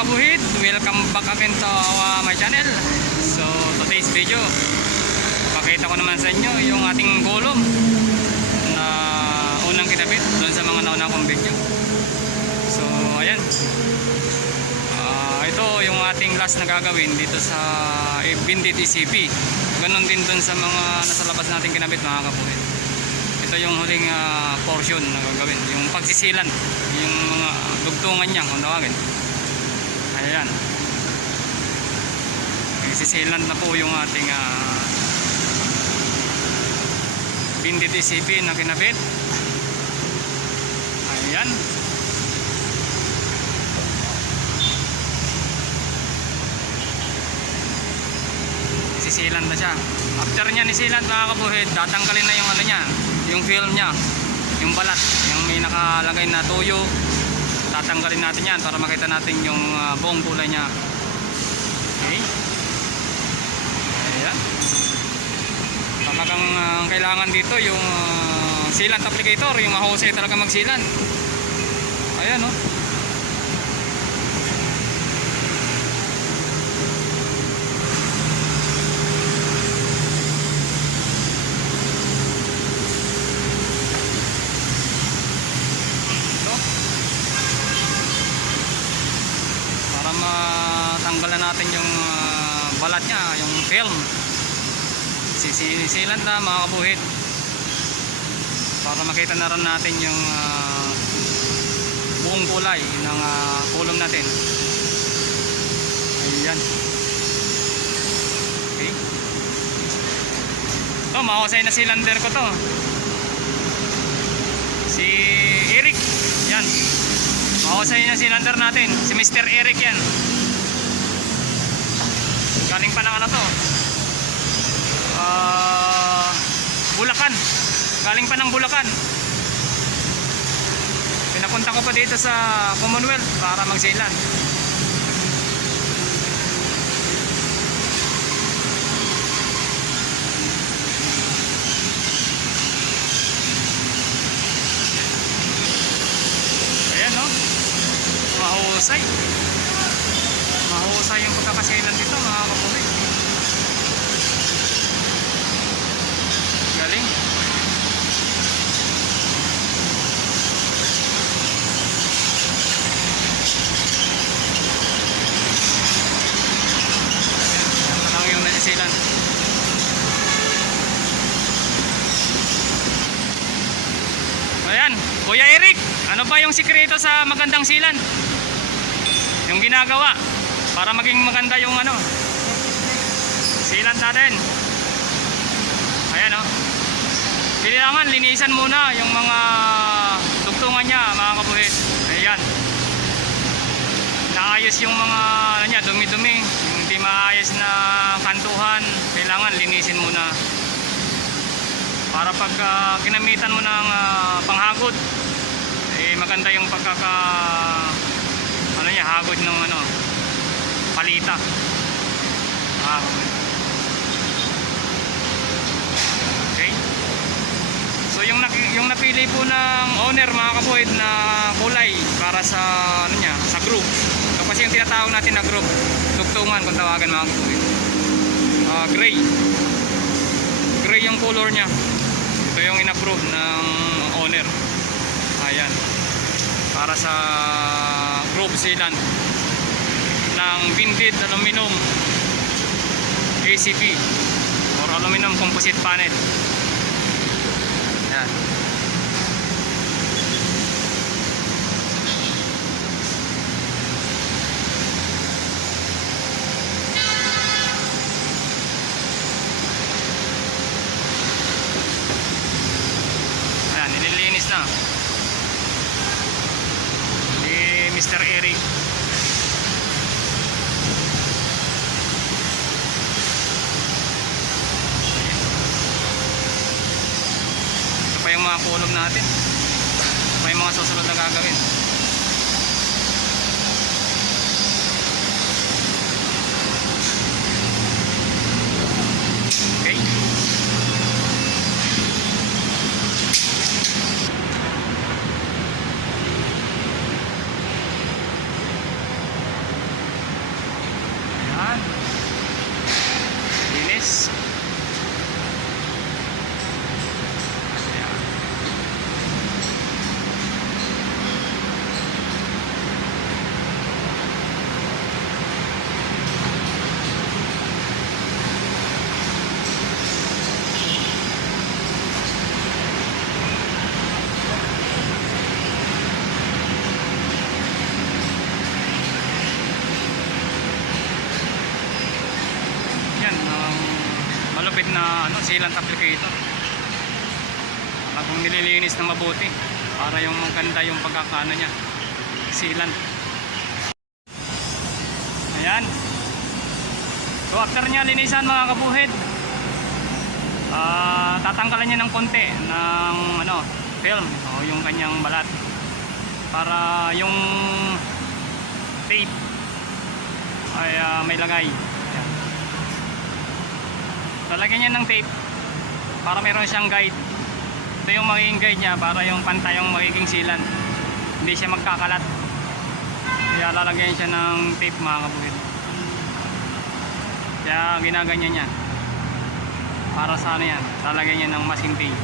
kabuhid, welcome back again to my channel. So today's video, pakita ko naman sa inyo yung ating gulong na unang kinabit doon sa mga nauna kong video. So ayan, ito yung ating last na gagawin dito sa Bindit ECP. Ganon din doon sa mga nasa labas natin kinabit mga kabuhid. Ito yung huling portion na gagawin, yung pagsisilan, yung mga dugtungan niya kung tawagin. Ayan, sisilan na po yung ating Bindit ECP na kinabit. Ayan, sisilan na siya. After niya nisilan mga kabuhid, tatanggalin na yung ano niya, yung film niya, yung balat, yung may nakalagay na tuyo. Tatanggalin natin yan para makita natin yung buong kulay niya. Okay, ayan. Talagang kailangan dito yung sealant applicator, yung mahusay talaga magsilan. Ayan, oh. Matanggalan natin yung balat niya, yung film. Sisilan na mga kabuhid para makita na rin natin yung buong kulay ng kulong natin. Ayan. Okay, ito mahusay na cylinder ko to, si Eric. Yan, mahusay na cylinder natin, si Mr. Eric yan. Galing pa ng ano to, Bulacan. Galing pa ng Bulacan. Pinapunta ko pa dito sa Commonwealth para magsilan. Ayan, no? Mahusay. Mahusay yung pagkakasilan dito mga kapulit. Galing. Ito lang yung nasisilan. Ayan, Kuya Eric, ano ba yung sikreto sa magandang silan? Yung ginagawa para maging maganda yung ano, silan natin. Ayan, oh. Kailangan linisan muna yung mga dugtungan niya mga kabuhid. Ayan, naayos yung mga ano niya, dumi-dumi, yung hindi maayos na kantuhan. Kailangan linisin muna para pag ginamitan mo ng panghagod, maganda yung pagkaka ano niya, hagod ng ano, palita. Okay, so yung napili po ng owner mga kabuhid na kulay para sa ano niya, sa group. So kasi yung tinatawag natin na group, dugtungan kung tawagan mga kabuhid, gray. Gray yung color niya. Ito yung in-approve ng owner. Ayan, para sa group sealant ng Bindit aluminum ECP or aluminum composite panel. Yan. Ayan, nililinis na ni Mr. Eric. Yung mga kulong natin, may mga susunod na gagawin. Okay, Ayan. Linis. Ayan. Yan, malupit na sealant applicator. Kung nililinis na mabuti para yung maganda yung pagkakaano niya, sealant. Ayan. So after niya linisan mga kabuhid, tatanggalan niya ng konti ng film o yung kanyang balat para yung tape ay may lagay. Ayan. Lalagyan niya ng tape para meron siyang guide. Ito yung magiging guide niya para yung pantay yung magiging sealant, hindi siya magkakalat. Kaya lalagyan siya ng tape mga kabuhid. Kaya ginaganyan niya para sa yan, lalagyan niya ng masking tape.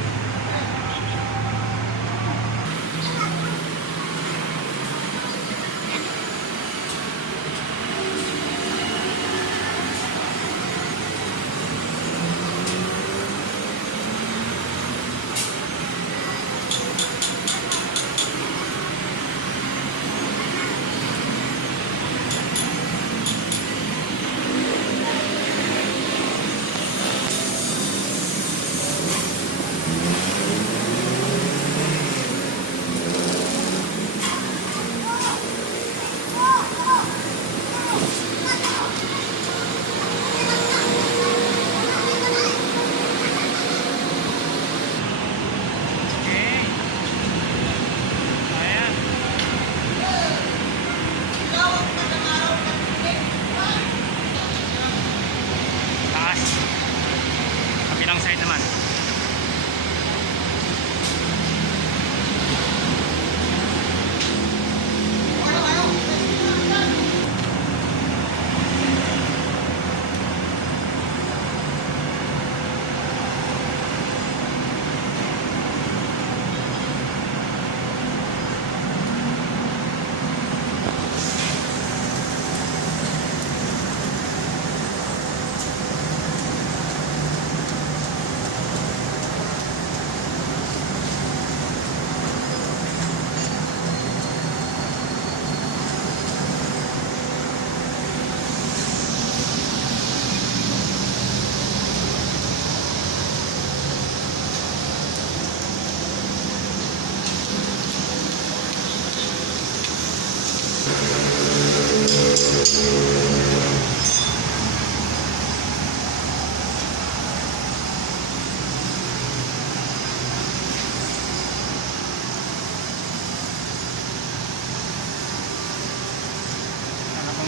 Kabilang side naman.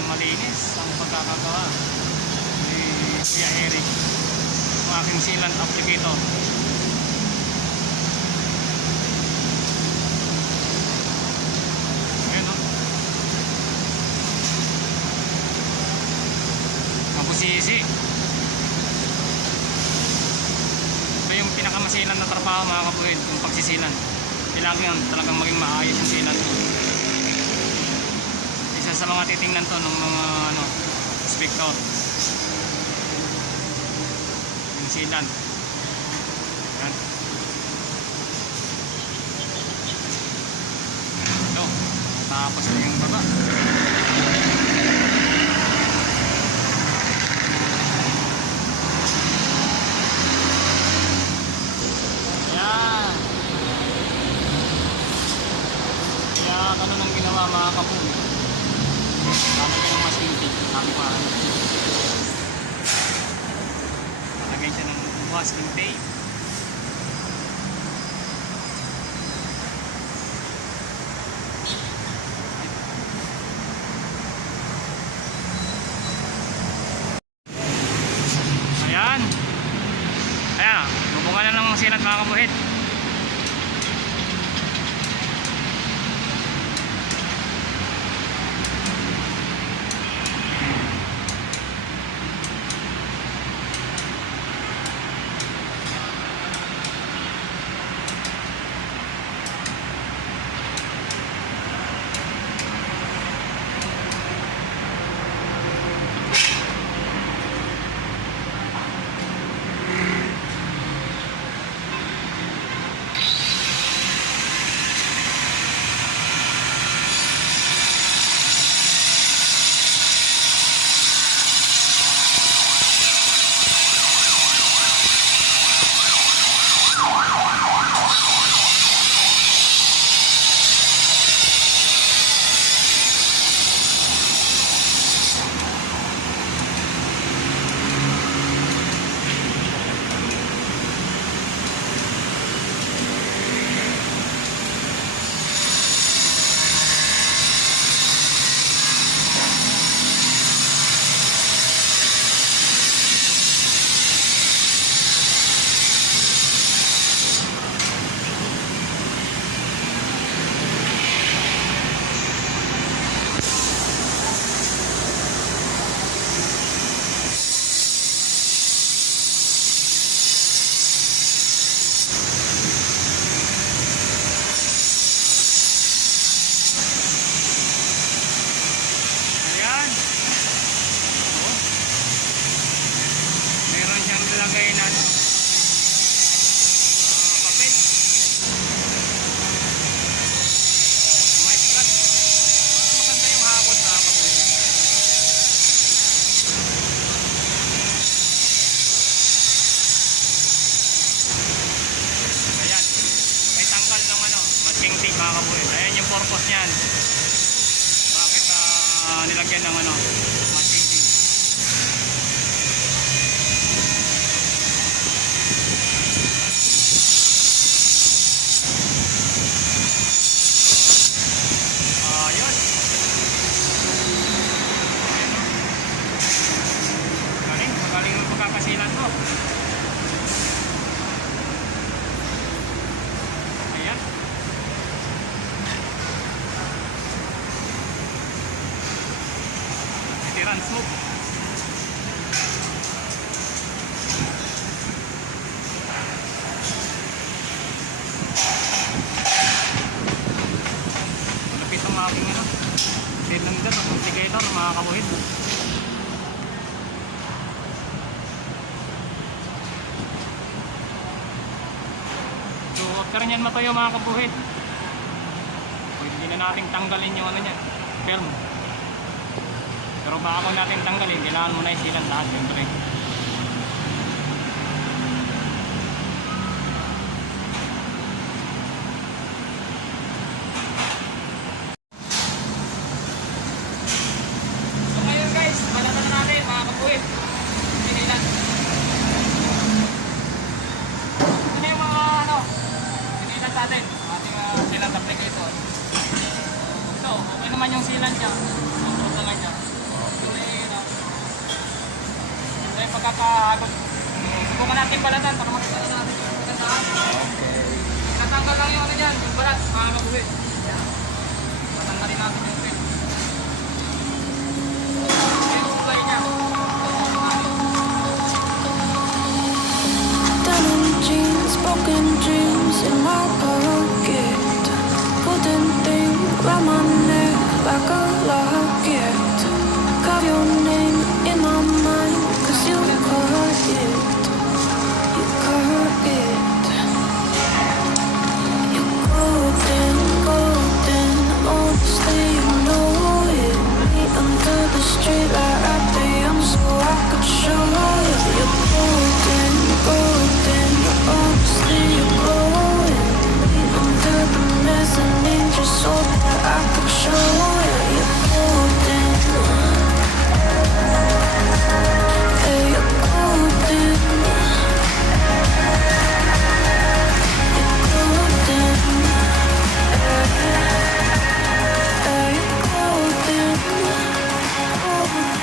Malinis ang pagkakagawa ni Kuya Eric ng aking sealant applicator. Ayan o, mabusisi. Ito yung pinakamasilan na trabaho mga kabuhid, yung pagsisilan. Kailangan talagang maging maayos yung sealant mo. Sa mga titingnan to ng mga inspector yung sealant. Yan. Ito, tapos na yung baba. Yan. Kaya ganun ang ginawa mga kabuhid. Lalagyan ng masking tape. Lalagyan siya ng masking tape. Ayan. Ayan. Bubungan na ng sealant mga kabuhid. yan. Bakit nilagyan ng ano, matching. Ayun. Magaling yung pagkakasilan to. Ayan. Titiran smoke. Malapit ang aking ano. Set ng gas, multiplicator, mga kabuhid. So, after nyan matuyo mga kabuhid, pwede na natin tanggalin yung ano niya, film. Pero bago natin tanggalin, kailangan muna isilan lahat, siyempre. So ngayon guys, balatan na natin mga kabuhid. Sinilan. Ito na yung mga ano, sinilan natin, ating silant applicator. So, okay naman yung silan niya. Ang lang niya. Ito yung pagkakahagod. Subukan natin balatan para makita natin yung pagkakahan. Tatanggal lang yung ano dyan, yung balat, mga kabuhid. Tatanggalin natin yung film. Ito yung kulay niya. Denim jeans, broken dreams in my pocket. Golden thing round my neck like a locket. Carve your name in my mind, 'cause you cut it. You cut it. You're golden, golden. Honestly, you know it. Meet under the street light at the young, so I could show you. You're golden, golden. Honestly, you're glowing. Meet under the mezzanine just so that I could show you. You're golden. Hey, you're golden. You're golden. Hey, you're golden. Golden.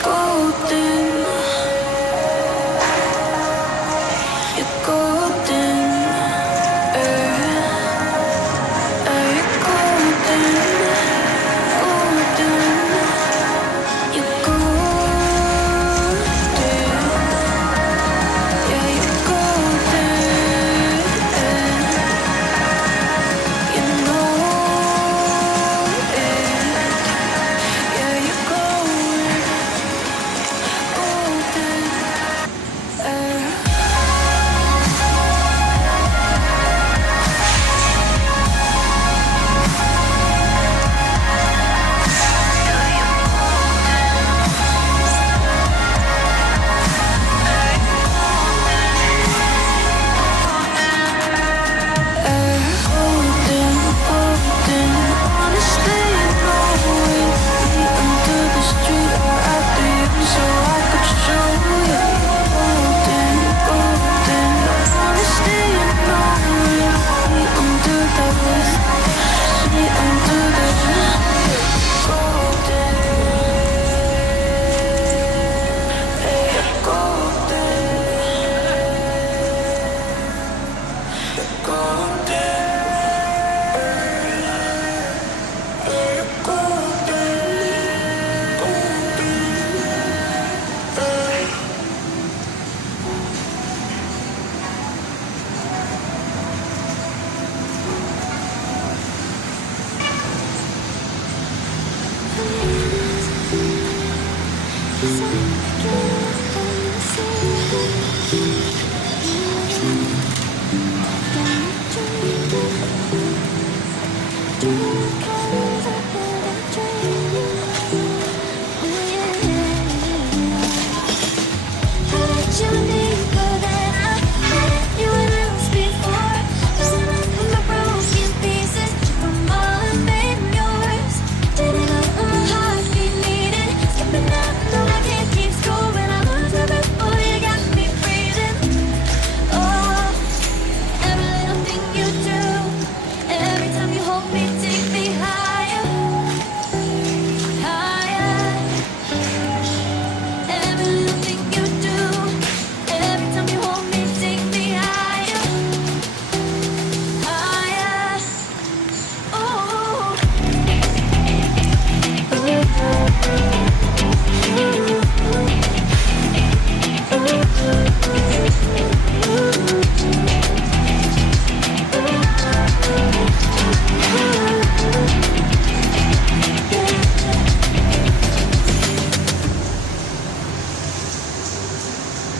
Golden.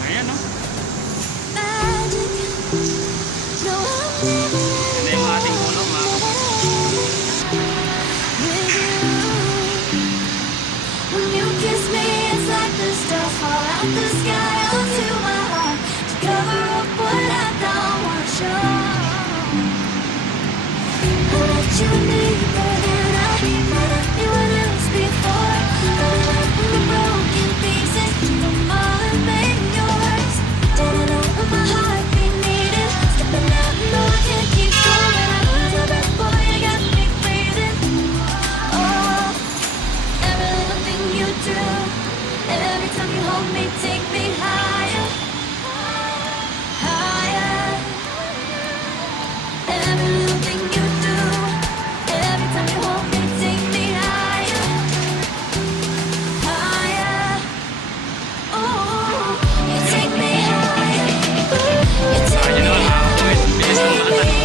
Ayan, no? No, I'm Ito yung ating puno, mga kapoid. with you. When you kiss me, it's like the stars fall out the sky onto my heart to cover up what I don't want to show. I let you deeper than I let anyone else before. I'm the broken pieces, from all and made yours. Didn't know what my heartbeat needed. Stepping out, no, I can't keep going. I lose my breath, boy, you got me breathing. Oh, every little thing you do, every time you hold me, take me higher, higher. Every little thing you do, every time you hold me, take me higher, higher. Oh, you take me higher, you take Ayun me naman, mga kapoid. Bilis ng higher. mga